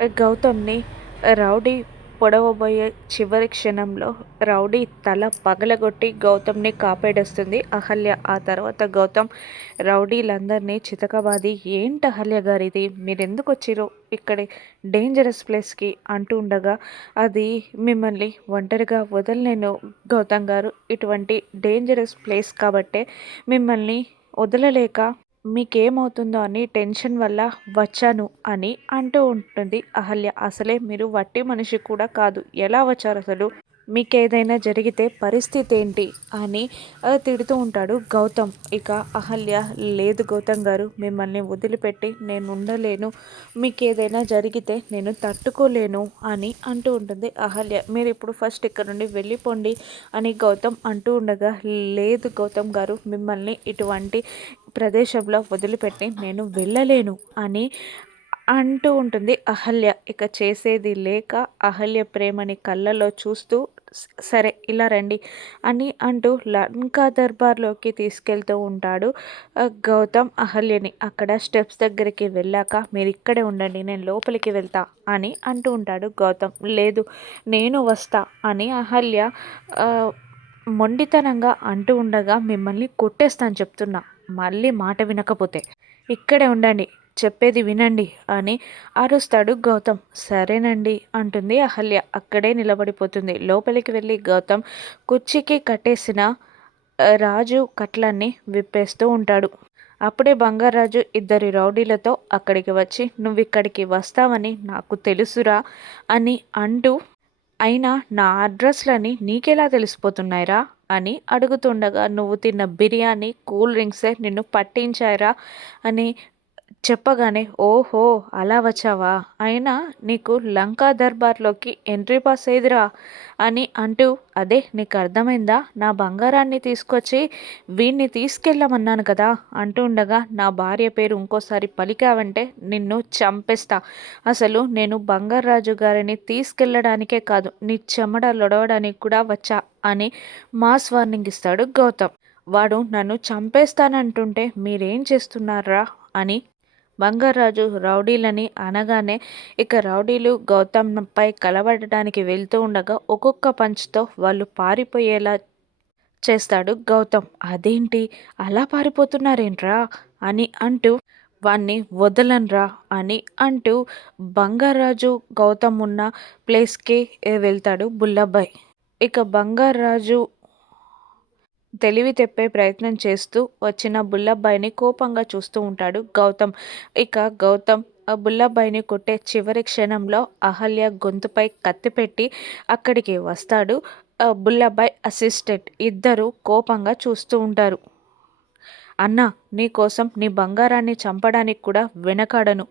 గౌతమ్‌ని rowdy పొడవబోయే చివరి క్షణంలో rowdy తల పగలగొట్టి గౌతమ్‌ని కాపాడేస్తుంది అహల్య. ఆ తర్వాత గౌతమ్ రౌడీలందరినీ చితకబాది "ఏంటి అహల్య గారిది? మీరెందుకొచ్చిర్రు ఇక్కడి డేంజరస్ ప్లేస్‌కి" అంటూ ఉండగా, "అది మిమ్మల్ని ఒంటరిగా వదలలేను గౌతమ్ గారు. ఇటువంటి డేంజరస్ ప్లేస్ కాబట్టే మిమ్మల్ని వదలలేక మీకేమవుతుందో అని టెన్షన్ వల్ల వచ్చాను" అని అంటూ ఉంటుంది అహల్య. "అసలే మీరు వట్టి మనిషి కూడా కాదు. ఎలా వచ్చారసలు? మీకేదైనా జరిగితే పరిస్థితి ఏంటి?" అని తిడుతూ ఉంటాడు గౌతమ్. ఇక అహల్య, "లేదు గౌతమ్ గారు, మిమ్మల్ని వదిలిపెట్టి నేను ఉండలేను. మీకేదైనా జరిగితే నేను తట్టుకోలేను" అని అంటూ ఉంటుంది అహల్య. "మీరిప్పుడు ఫస్ట్ ఇక్కడ నుండి వెళ్ళిపోండి" అని గౌతమ్ అంటూ ఉండగా, "లేదు గౌతమ్ గారు, మిమ్మల్ని ఇటువంటి ప్రదేశంలో వదిలిపెట్టి నేను వెళ్ళలేను" అని అంటూ ఉంటుంది అహల్య. ఇక చేసేది లేక అహల్య ప్రేమని కళ్ళలో చూస్తూ సరే ఇలా రండి" అని అంటూ లంకా దర్బార్లోకి తీసుకెళ్తూ ఉంటాడు గౌతమ్ అహల్యని. అక్కడ స్టెప్స్ దగ్గరికి వెళ్ళాక, "మీరు ఇక్కడే ఉండండి, నేను లోపలికి వెళ్తా" అని అంటూ ఉంటాడు గౌతమ్. "లేదు, నేను వస్తా" అని అహల్య మొండితనంగా అంటూ ఉండగా, "మిమ్మల్ని కొట్టేస్తాను చెప్తున్నా, మళ్ళీ మాట వినకపోతే. ఇక్కడే ఉండండి, చెప్పేది వినండి" అని అరుస్తాడు గౌతమ్. "సరేనండి" అంటుంది అహల్య. అక్కడే నిలబడిపోతుంది. లోపలికి వెళ్ళి గౌతమ్ కుర్చీకి కట్టేసిన రాజు కట్లన్నీ విప్పేస్తూ ఉంటాడు. అప్పుడే బంగారాజు ఇద్దరి రౌడీలతో అక్కడికి వచ్చి, "నువ్విక్కడికి వస్తావని నాకు తెలుసురా" అని అంటూ, "అయినా నా అడ్రస్‌లని నీకెలా తెలిసిపోతున్నాయిరా" అని అడుగుతుండగా, "నువ్వు తిన్న బిర్యానీ, కూల్ డ్రింక్సే నిన్ను పట్టించాయిరా" అని చెప్పగానే, "ఓహో! అలా వచ్చావా? అయినా నీకు లంకా దర్బార్‌లోకి ఎంట్రీ పాస్ ఏదిరా" అని అంటూ, "అదే నీకు అర్థమైందా? నా బంగారాన్ని తీసుకొచ్చి వీడిని తీసుకెళ్ళమన్నాను కదా" అంటూ ఉండగా, "నా భార్య పేరు ఇంకోసారి పలికావంటే నిన్ను చంపేస్తా. అసలు నేను బంగారాజు గారిని తీసుకెళ్ళడానికే కాదు, నీ చెమట లొడవడానికి కూడా వచ్చా" అని మాస్ వార్నింగ్ ఇస్తాడు గౌతమ్. వాడు నన్ను చంపేస్తానంటుంటే మీరేం చేస్తున్నార్రా అని బంగారాజు రౌడీలని అనగానే, ఇక రౌడీలు గౌతమ్‌పై కలబడటానికి వెళ్తూ ఉండగా, ఒక్కొక్క పంచ్‌తో వాళ్ళు పారిపోయేలా చేస్తాడు గౌతమ్. "అదేంటి అలా పారిపోతున్నారేంట్రా" అని అంటూ, "వాణ్ణి వదలనురా" అని అంటూ బంగారాజు గౌతమ్ ఉన్న ప్లేస్‌కి వెళ్తాడు బుల్లబ్బాయ్. ఇక బంగారాజు తెలివి తెప్పే ప్రయత్నం చేస్తూ వచ్చిన బుల్లబ్బాయిని కోపంగా చూస్తూ ఉంటాడు గౌతమ్. ఇక గౌతమ్ బుల్లబ్బాయిని కొట్టే చివరి క్షణంలో అహల్య గొంతుపై కత్తి పెట్టి అక్కడికి వస్తాడు బుల్లబ్బాయ్ అసిస్టెంట్. ఇద్దరు కోపంగా చూస్తూ ఉంటారు. "అన్నా, నీకోసం నీ బంగారాన్ని చంపడానికి కూడా వెనకాడను"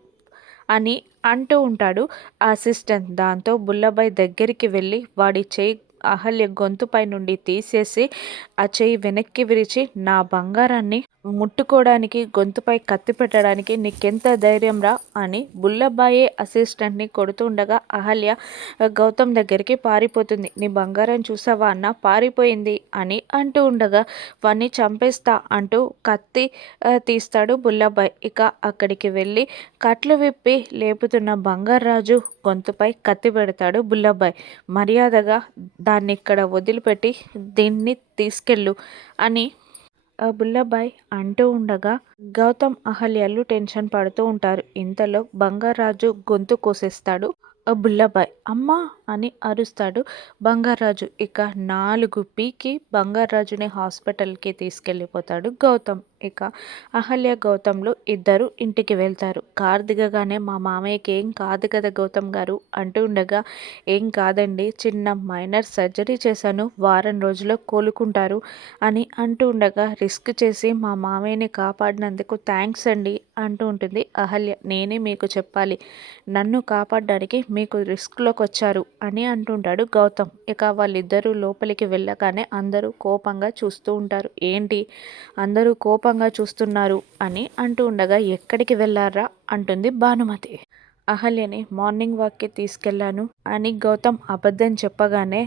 అని అంటూ ఉంటాడు ఆ అసిస్టెంట్. దాంతో బుల్లబ్బాయ్ దగ్గరికి వెళ్ళి వాడి చెయ్యి అహల్య గొంతుపై నుండి తీసేసి, ఆ చెయ్యి వెనక్కి విరిచి, "నా బంగారాన్ని ముట్టుకోవడానికి, గొంతుపై కత్తి పెట్టడానికి నీకెంత ధైర్యంరా" అని బుల్లబ్బాయే అసిస్టెంట్ని కొడుతుండగా అహల్య గౌతమ్ దగ్గరికి పారిపోతుంది. "నీ బంగారం చూసావా అన్న, పారిపోయింది" అని అంటూ ఉండగా, "వాణ్ణి చంపేస్తా" అంటూ కత్తి తీస్తాడు బుల్లబ్బాయ్. ఇక అక్కడికి వెళ్ళి కట్లు విప్పి లేపుతున్న బంగారాజు గొంతుపై కత్తి పెడతాడు బుల్లబ్బాయ్. "మర్యాదగా దాన్నిక్కడ వదిలిపెట్టి దీన్ని తీసుకెళ్ళు" అని బుల్లబ్బాయ్ అంటూ ఉండగా, గౌతమ్ అహల్యలు టెన్షన్ పడుతూ ఉంటారు. ఇంతలో బంగారాజు గొంతు కోసేస్తాడు బుల్లబ్బాయ్. "అమ్మా" అని అరుస్తాడు బంగారాజు. ఇక 4 పీకి బంగారాజుని హాస్పిటల్‌కి తీసుకెళ్ళిపోతాడు గౌతమ్. ఇక అహల్య, గౌతమ్‌లు ఇద్దరు ఇంటికి వెళ్తారు. కారు దిగగానే, "మా మామయ్యకి ఏం కాదు కదా గౌతమ్ గారు" అంటూ ఉండగా, "ఏం కాదండి, చిన్న మైనర్ సర్జరీ చేశాను, వారం రోజుల్లో కోలుకుంటారు" అని అంటూ ఉండగా, "రిస్క్ చేసి మా మామయ్యని కాపాడినందుకు థ్యాంక్స్ అండి" అంటూ ఉంటుంది అహల్య. "నేనే మీకు చెప్పాలి, నన్ను కాపాడడానికి మీకు రిస్క్‌లోకొచ్చారు" అని అంటుంటాడు గౌతమ్. ఇక వాళ్ళిద్దరూ లోపలికి వెళ్ళగానే అందరూ కోపంగా చూస్తూ ఉంటారు. "ఏంటి అందరూ కోపంగా చూస్తున్నారు" అని అంటూ ఉండగా, "ఎక్కడికి వెళ్లార్రా" అంటుంది భానుమతి. అహల్యని మార్నింగ్ వాక్‌కి తీసుకెళ్ళాను అని గౌతమ్ అబద్ధం చెప్పగానే,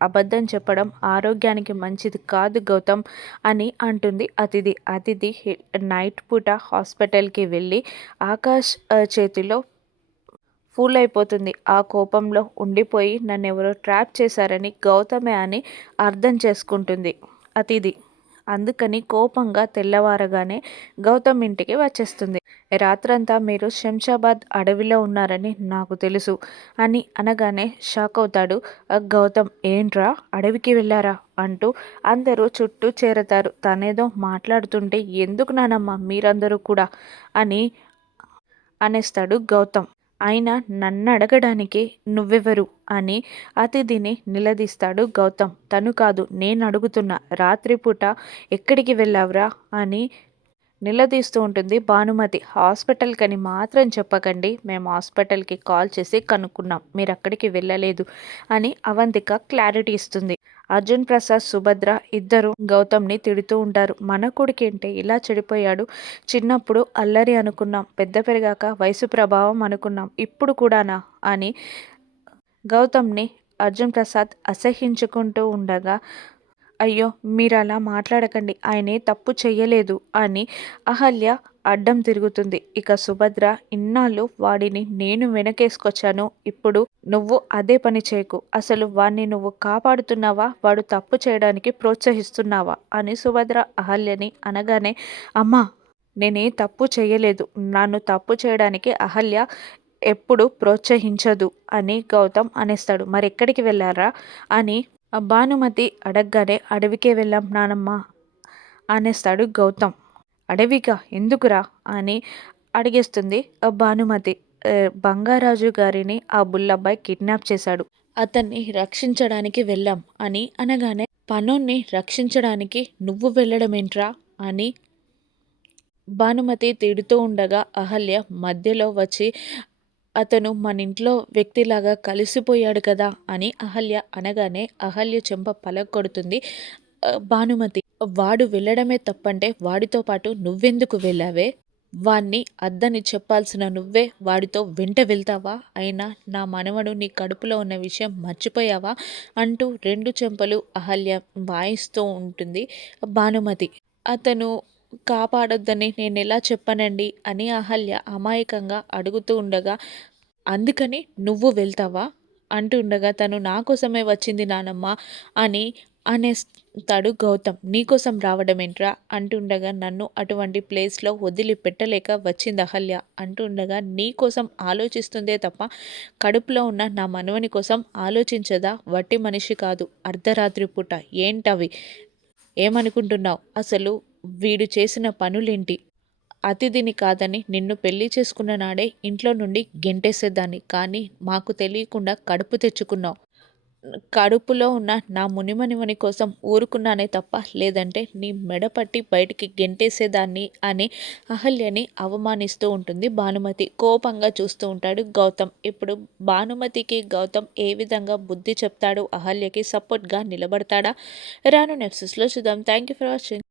"అబద్ధం చెప్పడం ఆరోగ్యానికి మంచిది కాదు గౌతమ్" అని అంటుంది అతిథి. అతిథి నైట్ పూట హాస్పిటల్‌కి వెళ్ళి ఆకాష్ చేతిలో ఫూల్ అయిపోతుంది. ఆ కోపంలో ఉండిపోయి నన్నెవరో ట్రాప్ చేశారని గౌతమే అని అర్థం చేసుకుంటుంది అతిథి. అందుకని కోపంగా తెల్లవారగానే గౌతమ్ ఇంటికి వచ్చేస్తుంది. రాత్రంతా మీరు శంషాబాద్ అడవిలో ఉన్నారని నాకు తెలుసు అని అనగానే షాక్ అవుతాడు గౌతమ్. ఏంట్రా అడవికి వెళ్ళారా అంటూ అందరూ చుట్టూ చేరతారు. తనేదో మాట్లాడుతుంటే ఎందుకు నానమ్మ మీరందరూ కూడా అని అనేస్తాడు గౌతమ్. అయినా నన్నడగడానికి నువ్వెవరు అని అతిథిని నిలదీస్తాడు గౌతమ్. తను కాదు నేనడుగుతున్నా. రాత్రిపూట ఎక్కడికి వెళ్ళావురా అని నిలదీస్తూ ఉంటుంది భానుమతి. హాస్పిటల్‌కని మాత్రం చెప్పకండి. మేము హాస్పిటల్‌కి కాల్ చేసి కనుక్కున్నాం. మీరక్కడికి వెళ్ళలేదు అని అవంతిక క్లారిటీ ఇస్తుంది. అర్జున్ ప్రసాద్, సుభద్ర ఇద్దరు గౌతమ్‌ని తిడుతూ ఉంటారు. మన కొడుకేంటే ఇలా చెడిపోయాడు. చిన్నప్పుడు అల్లరి అనుకున్నాం. పెద్ద పెరిగాక వయసు ప్రభావం అనుకున్నాం. ఇప్పుడు కూడానా అని గౌతమ్‌ని అర్జున్ ప్రసాద్ అసహ్యించుకుంటూ ఉండగా అయ్యో మీరలా మాట్లాడకండి. ఆయనే తప్పు చెయ్యలేదు అని అహల్య అడ్డం తిరుగుతుంది. ఇక సుభద్ర ఇన్నాళ్ళు వాడిని నేను వెనకేసుకొచ్చాను. ఇప్పుడు నువ్వు అదే పని చేయకు. అసలు వాణ్ణి నువ్వు కాపాడుతున్నావా? వాడు తప్పు చేయడానికి ప్రోత్సహిస్తున్నావా? అని సుభద్ర అహల్యని అనగానే అమ్మా నేనే తప్పు చేయలేదు. నన్ను తప్పు చేయడానికి అహల్య ఎప్పుడు ప్రోత్సహించదు అని గౌతమ్ అనేస్తాడు. మరెక్కడికి వెళ్ళారా అని భానుమతి అడగగానే అడవికే వెళ్ళాం నానమ్మ అనేస్తాడు గౌతమ్. అడవికా ఎందుకురా అని అడిగేస్తుంది భానుమతి. బంగారాజు గారిని ఆ బుల్లబ్బాయి కిడ్నాప్ చేశాడు. అతన్ని రక్షించడానికి వెళ్ళాం అని అనగానే పనోన్ని రక్షించడానికి నువ్వు వెళ్ళడమేంట్రా అని భానుమతి తిడుతూ ఉండగా అహల్య మధ్యలో వచ్చి అతను మన ఇంట్లో వ్యక్తిలాగా కలిసిపోయాడు కదా అని అహల్య అనగానే అహల్య చెంప పలగొడుతుంది భానుమతి. వాడు వెళ్ళడమే తప్పంటే వాడితో పాటు నువ్వెందుకు వెళ్ళావే? వాణ్ణి అద్దని చెప్పాల్సిన నువ్వే వాడితో వెంట వెళ్తావా? అయినా నా మనవడు నీ కడుపులో ఉన్న విషయం మర్చిపోయావా? అంటూ రెండు చెంపలు అహల్య వాయిస్తూ ఉంటుంది భానుమతి. అతను కాపాడొద్దని నేనెలా చెప్పనండి అని అహల్య అమాయకంగా అడుగుతూ ఉండగా అందుకని నువ్వు వెళ్తావా అంటుండగా తను నా కోసమే వచ్చింది నానమ్మ అని అనేస్తాడు గౌతమ్. నీకోసం రావడమేంట్రా అంటుండగా నన్ను అటువంటి ప్లేస్లో వదిలిపెట్టలేక వచ్చింది అహల్య అంటుండగా నీ కోసం ఆలోచిస్తుందే తప్ప కడుపులో ఉన్న నా మనవని కోసం ఆలోచించదా? వట్టి మనిషి కాదు. అర్ధరాత్రి పూట ఏంటవి? ఏమనుకుంటున్నావు? అసలు వీడు చేసిన పనులేంటి? అతిథిని కాదని నిన్ను పెళ్లి చేసుకున్న నాడే ఇంట్లో నుండి గెంటేసేదాన్ని. కానీ మాకు తెలియకుండా కడుపు తెచ్చుకున్నావు. కడుపులో ఉన్న నా మునిమనివని కోసం ఊరుకున్నానే తప్ప లేదంటే నీ మెడ పట్టి బయటికి గెంటేసేదాన్ని అని అహల్యని అవమానిస్తూ ఉంటుంది భానుమతి. కోపంగా చూస్తూ ఉంటాడు గౌతమ్. ఇప్పుడు భానుమతికి గౌతమ్ ఏ విధంగా బుద్ధి చెప్తాడు? అహల్యకి సపోర్ట్గా నిలబడతాడా? రాను నెక్సెస్లో చూద్దాం. Thank you for watching.